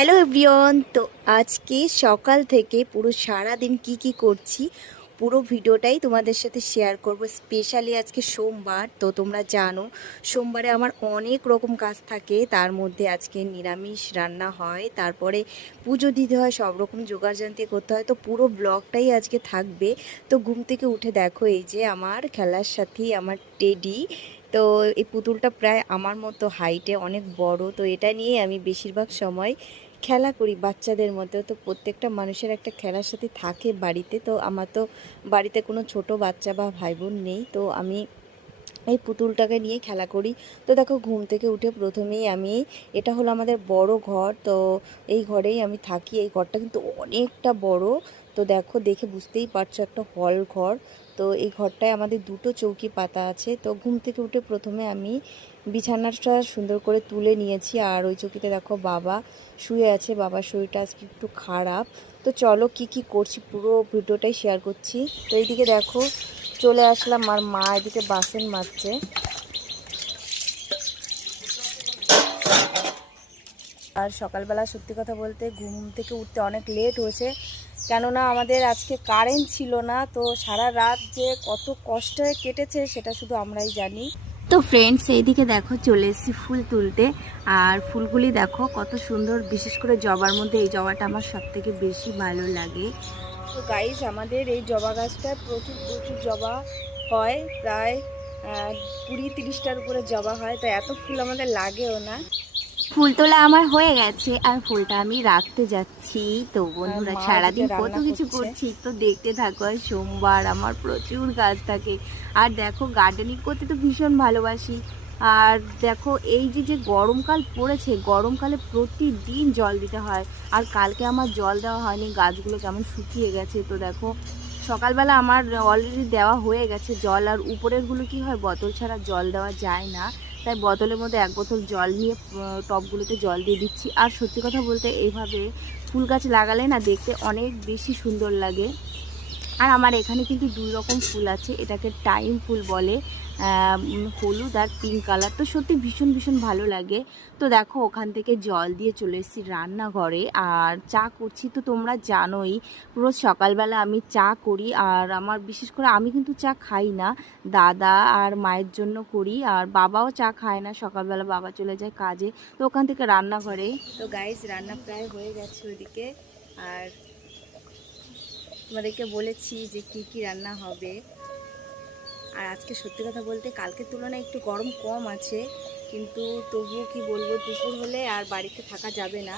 Hello everyone. তো আজকে সকাল থেকে পুরো সারা দিন কি করছি পুরো ভিডিওটাই তোমাদের সাথে শেয়ার করব। স্পেশালি আজকে সোমবার, তো তোমরা জানো সোমবারে আমার অনেক রকম কাজ থাকে, তার মধ্যে আজকে নিরামিষ রান্না হয়, তারপরে পুজো দিতে হয়, সব রকম জোগাড়যন্ত্র করতে হয়। তো পুরো ব্লগটাই আজকে থাকবে। তো ঘুম থেকে উঠে দেখো এই যে আমার খেলার সাথী আমার টেডি। তো এই পুতুলটা প্রায় আমার মতো হাইটে, অনেক বড়। তো এটা নিয়ে আমি বেশিরভাগ সময় খেলা করি বাচ্চাদের মতো। তো প্রত্যেকটা মানুষের একটা খেলার সাথে থাকে বাড়িতে। তো আমার তো বাড়িতে কোনো ছোট বাচ্চা বা ভাই বোন নেই, তো আমি এই পুতুলটাকে নিয়ে খেলা করি। তো দেখো ঘুম থেকে উঠে প্রথমেই আমি, এটা হলো আমাদের বড় ঘর, তো এই ঘরেই আমি থাকি। এই ঘরটা কিন্তু অনেকটা বড়। তো দেখো, দেখে বুঝতেই পারছো একটা হল ঘর। তো এই ঘরটায় আমাদের দুটো চৌকি পাতা আছে। তো ঘুম থেকে উঠে প্রথমে আমি বিছানাটা সুন্দর করে তুলে নিয়েছি, আর ওই চৌকিতে দেখো বাবা শুয়ে আছে। বাবার শরীরটা আজকে একটু খারাপ। তো চলো কি করছি পুরো ভিডিওটাই শেয়ার করছি। তো এইদিকে দেখো চলে আসলাম, আর মা এদিকে বাসন মাজছে। আর সকালবেলা সত্যি কথা বলতে ঘুম থেকে উঠতে অনেক লেট হয়েছে, কেননা আমাদের আজকে কারেন্ট ছিল না। তো সারা রাত যে কত কষ্টে কেটেছে সেটা শুধু আমরাই জানি। তো ফ্রেন্ডস, এইদিকে দেখো চলে এসেছি ফুল তুলতে। আর ফুলগুলি দেখো কত সুন্দর, বিশেষ করে জবার মধ্যে এই জবাটা আমার সব থেকে বেশি ভালো লাগে। তো গাইজ, আমাদের এই জবা গাছটায় প্রচুর প্রচুর জবা হয়, প্রায় 20-30টার উপরে জবা হয়। তো এত ফুল আমাদের লাগেও না। ফুল তোলা আমার হয়ে গেছে, আর ফুলটা আমি রাখতে যাচ্ছি। তো বন্ধুরা, সারাদিন কত কিছু করছি, তো দেখতে থাকো। আর সোমবার আমার প্রচুর কাজ থাকে। আর দেখো, গার্ডেনিং করতে তো ভীষণ ভালোবাসি। আর দেখো এই যে গরমকাল পড়েছে, গরমকালে প্রতিদিন জল দিতে হয়। আর কালকে আমার জল দেওয়া হয়নি, গাছগুলো কেমন শুকিয়ে গেছে। তো দেখো সকালবেলা আমার অলরেডি দেওয়া হয়ে গেছে জল। আর উপরেরগুলো কি হয়, বোতল ছাড়া জল দেওয়া যায় না, তাই বোতলের মধ্যে 1 বোতল জল নিয়ে টবগুলোতে জল দিয়ে দিচ্ছি। আর সত্যি কথা বলতে এইভাবে ফুল গাছ লাগালে না, দেখতে অনেক বেশি সুন্দর লাগে। আর আমার এখানে কিন্তু 2 রকম ফুল আছে, এটাকে টাইম ফুল বলে, হলুদ আর পিঙ্ক কালার। তো সত্যি ভীষণ ভীষণ ভালো লাগে। তো দেখো ওখান থেকে জল দিয়ে চলে এসেছি রান্নাঘরে, আর চা করছি। তো তোমরা জানোই রোজ সকালবেলা আমি চা করি। আর আমার বিশেষ করে আমি কিন্তু চা খাই না, দাদা আর মায়ের জন্য করি। আর বাবাও চা খায় না সকালবেলা, বাবা চলে যায় কাজে। তো ওখান থেকে রান্নাঘরে। তো গাইস, রান্না প্রায় হয়ে গেছে ওইদিকে। আর তোমাদেরকে বলেছি যে কি রান্না হবে। আর আজকে সত্যি কথা বলতে কালকের তুলনায় একটু গরম কম আছে, কিন্তু তবুও কি বলবো, দুপুর হলে আর বাড়িতে থাকা যাবে না।